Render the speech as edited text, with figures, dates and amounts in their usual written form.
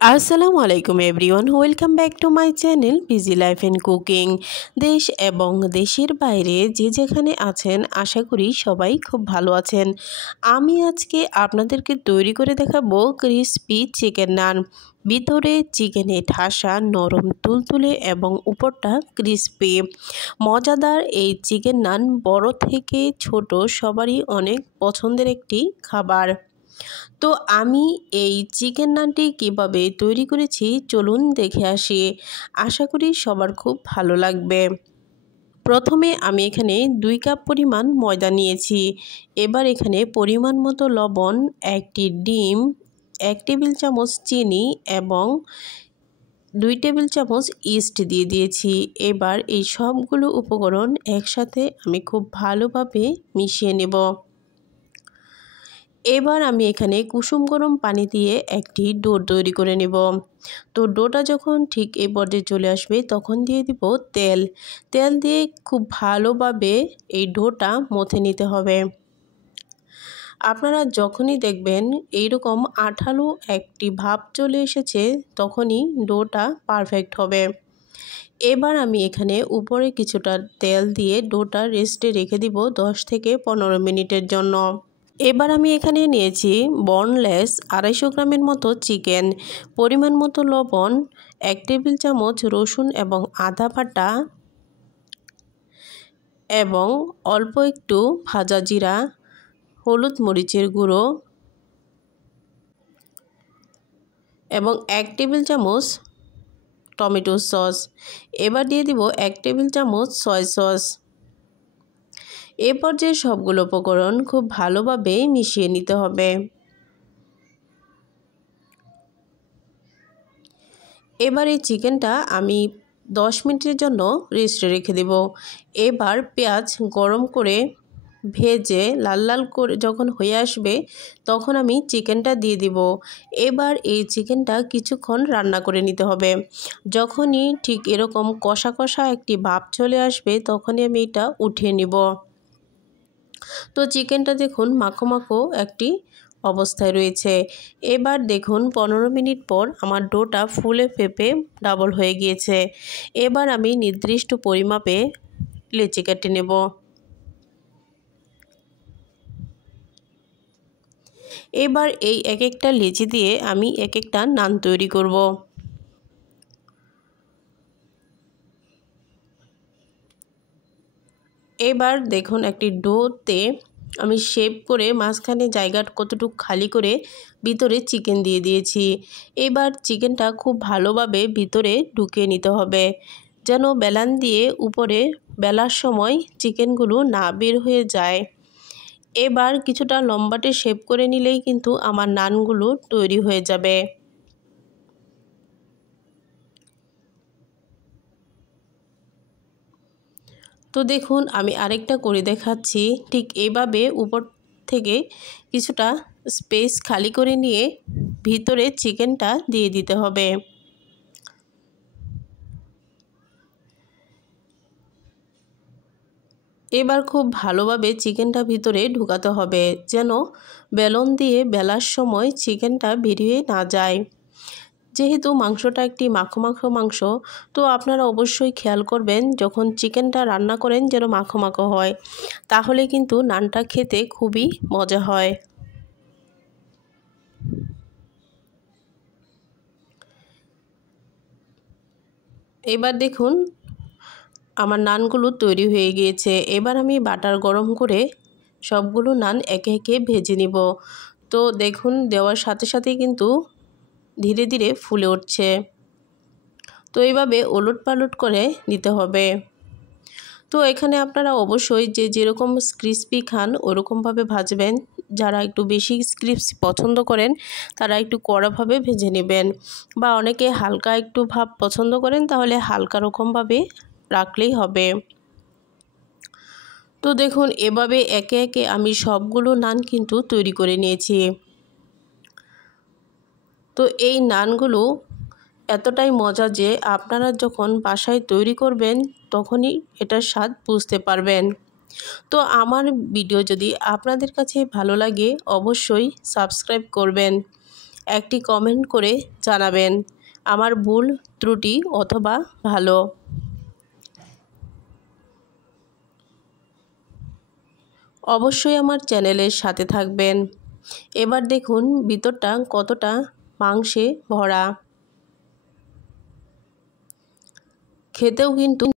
আসসালামু আলাইকুম everyone, welcome back to my channel busy life and cooking. দেশ এবং দেশের বাইরে যে যেখানে আছেন আশা করি সবাই খুব ভালো আছেন। আমি আজকে আপনাদেরকে তৈরি করে দেখাবো ক্রিসপি চিকেন নান। ভিতরে চিকেনে ঠাসা নরম তুলতুলে এবং উপরটা ক্রিসপি। মজাদার এই চিকেন নান বড় থেকে ছোট সবারই অনেক পছন্দের একটি খাবার। তো আমি এই চিকেন নানটি কিভাবে তৈরি করেছি চলুন দেখে আসি। আশা করি সবার খুব ভালো লাগবে। প্রথমে আমি এখানে 2 কাপ পরিমাণ ময়দা নিয়েছি। এবার এখানে পরিমাণ মতো লবণ, একটি ডিম, 1 টেবিল চামচ চিনি এবং 2 টেবিল চামচ ইস্ট দিয়ে দিয়েছি। এবার এই সবগুলো উপকরণ একসাথে আমি খুব ভালোভাবে মিশিয়ে নেব। এবার আমি এখানে কুসুম গরম পানি দিয়ে একটি ডো তৈরি করে নেব। তো ডোটা যখন ঠিক এই পর্যায়ে চলে আসবে তখন দিয়ে দিব তেল। তেল দিয়ে খুব ভালোভাবে এই ডোটা মথে নিতে হবে। আপনারা যখনই দেখবেন এইরকম আঠালো একটি ভাব চলে এসেছে তখনই ডোটা পারফেক্ট হবে। এবার আমি এখানে উপরে কিছুটা তেল দিয়ে ডোটা রেস্টে রেখে দিব 10 থেকে 15 মিনিটের জন্য। এবার আমি এখানে নিয়েছি বোনলেস 250 গ্রামের মতো চিকেন, পরিমাণ মতো লবণ, 1 টেবিল চামচ রসুন এবং আদা বাটা এবং অল্প একটু ভাজা জিরা, হলুদ মরিচের গুঁড়ো এবং 1 টেবিল চামচ টমেটো সস। এবার দিয়ে দিব 1 টেবিল চামচ সয়া সস। এ পর্যায়ে সবগুলো উপকরণ খুব ভালোভাবে মিশিয়ে নিতে হবে। এবার এই চিকেনটা আমি 10 মিনিটের জন্য রেস্টে রেখে দেব। এবার পেঁয়াজ গরম করে ভেজে লাল লাল করে যখন হয়ে আসবে তখন আমি চিকেনটা দিয়ে দিব। এবার এই চিকেনটা কিছুক্ষণ রান্না করে নিতে হবে। যখনই ঠিক এরকম কষা কষা একটি ভাব চলে আসবে তখনই আমি এটা উঠিয়ে নিব। তো চিকেনটা দেখুন মাখো মাখো একটি অবস্থায় রয়েছে। এবার দেখুন 15 মিনিট পর আমার ডোটা ফুলে ফেপে ডাবল হয়ে গিয়েছে। এবার আমি নির্দিষ্ট পরিমাপে লেচি কেটে নেব। এবার এই এক একটা লেচি দিয়ে আমি এক একটা নান তৈরি করব। এবার দেখুন একটি ডোতে আমি শেপ করে মাঝখানে জায়গা কতটুকু খালি করে ভিতরে চিকেন দিয়ে দিয়েছি। এবার চিকেনটা খুব ভালোভাবে ভিতরে ঢুকিয়ে নিতে হবে যেন বেলান দিয়ে উপরে বেলার সময় চিকেনগুলো না বের হয়ে যায়। এবার কিছুটা লম্বাটে শেপ করে নিলেই কিন্তু আমার নানগুলো তৈরি হয়ে যাবে। তো দেখুন আমি আরেকটা করে দেখাচ্ছি। ঠিক এইভাবে উপর থেকে কিছুটা স্পেস খালি করে নিয়ে ভিতরে চিকেনটা দিয়ে দিতে হবে। এবার খুব ভালোভাবে চিকেনটা ভিতরে ঢুকাতে হবে যেন বেলন দিয়ে বেলার সময় চিকেনটা বেরিয়ে না যায়। যেহেতু মাংসটা একটি মাখো মাখো মাংস, তো আপনারা অবশ্যই খেয়াল করবেন যখন চিকেনটা রান্না করেন যেন মাখো মাখো হয়, তাহলে কিন্তু নানটা খেতে খুবই মজা হয়। এবার দেখুন আমার নানগুলো তৈরি হয়ে গিয়েছে। এবার আমি বাটার গরম করে সবগুলো নান একে একে ভেজে নিব। তো দেখুন দেওয়ার সাথে সাথেই কিন্তু ধীরে ধীরে ফুলে উঠছে। তো এইভাবে ওলট পালট করে নিতে হবে। তো এখানে আপনারা অবশ্যই যে যেরকম ক্রিসপি খান ওরকমভাবে ভাজবেন। যারা একটু বেশি ক্রিসপি পছন্দ করেন তারা একটু কড়াভাবে ভেজে নেবেন, বা অনেকে হালকা একটু ভাব পছন্দ করেন তাহলে হালকা রকমভাবে রাখলেই হবে। তো দেখুন এভাবে একে একে আমি সবগুলো নান কিন্তু তৈরি করে নিয়েছি। তো এই নানগুলো এতটাই মজা যে আপনারা যখন বাসায় তৈরি করবেন তখনই এটার স্বাদ বুঝতে পারবেন। তো আমার ভিডিও যদি আপনাদের কাছে ভালো লাগে অবশ্যই সাবস্ক্রাইব করবেন একটি কমেন্ট করে জানাবেন আমার ভুল ত্রুটি অথবা ভালো। অবশ্যই আমার চ্যানেলের সাথে থাকবেন। এবার দেখুন ভিতরটা কতটা মাংসে ভরা, খেতেও কিন্তু